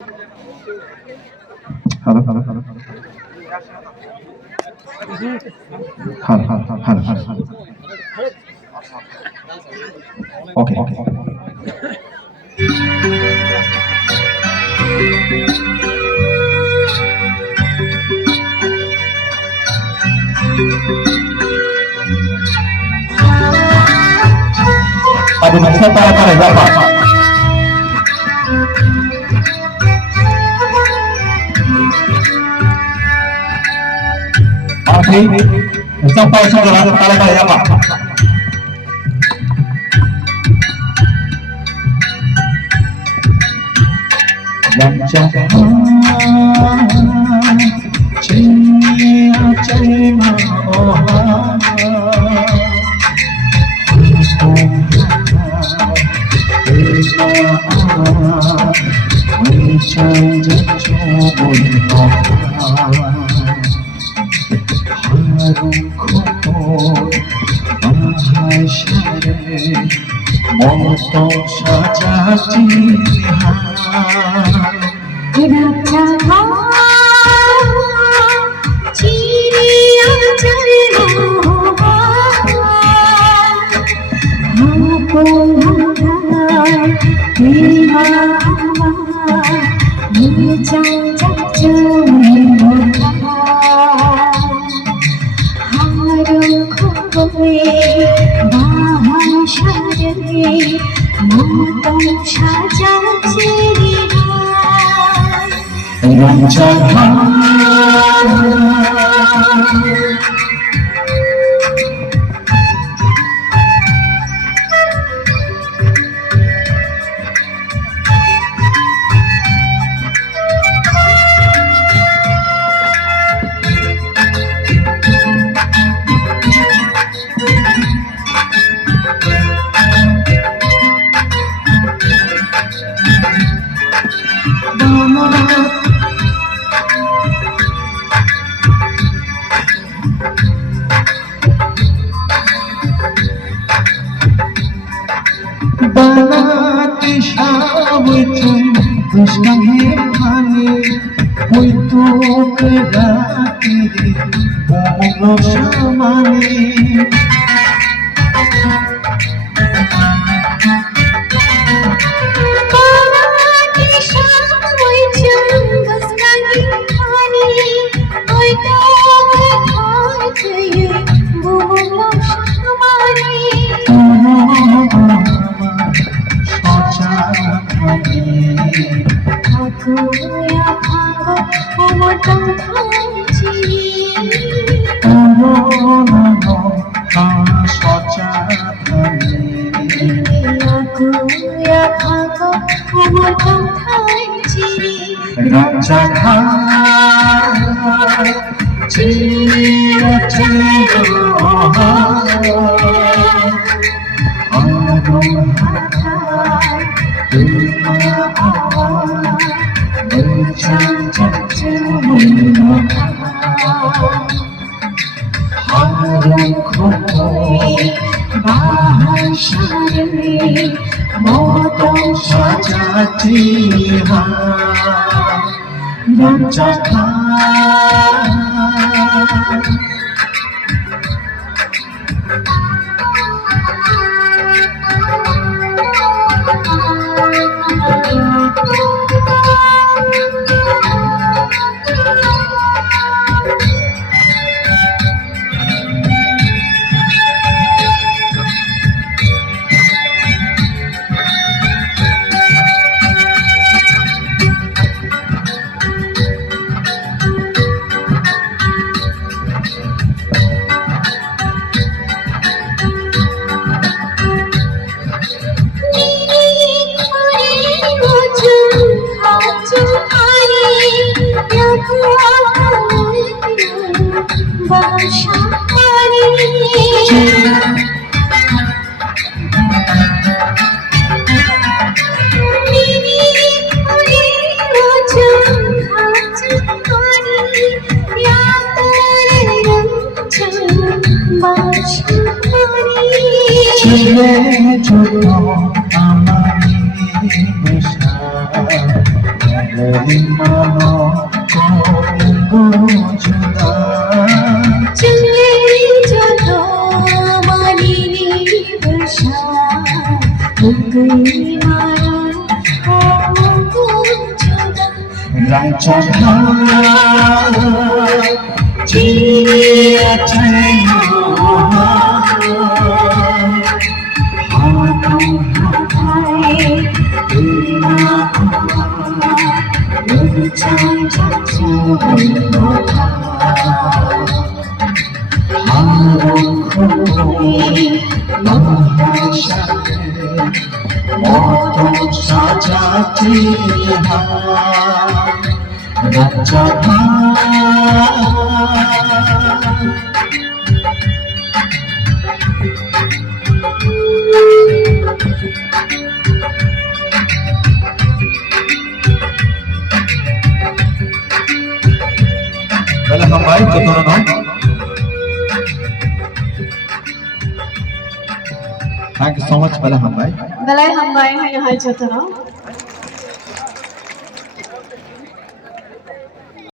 Hello, hello, hello, hello. Hello, hello, hello, hello, hello. Okay, okay, okay. Aduh, saya para ya Pak. Oke, sampai saudara para ya Pak. Yang jaga cinta cinta মতো সাজাচ্ছি बनाती शावचन दुश्मनी भानी कोई तो कराती बोलो शामानी बनाती शावचन दुश्मनी भानी कोई तो कराती बोलो शामानी Raja মানো জুদা চলে যত মানিনি বর্ষা গই মানো জুদা রাজা চিয়েছে সাজাতে রাজা Bala Hambai, Jotono no? Thank you so much, Bala Hambai. Balai Hambai, hai Jotono.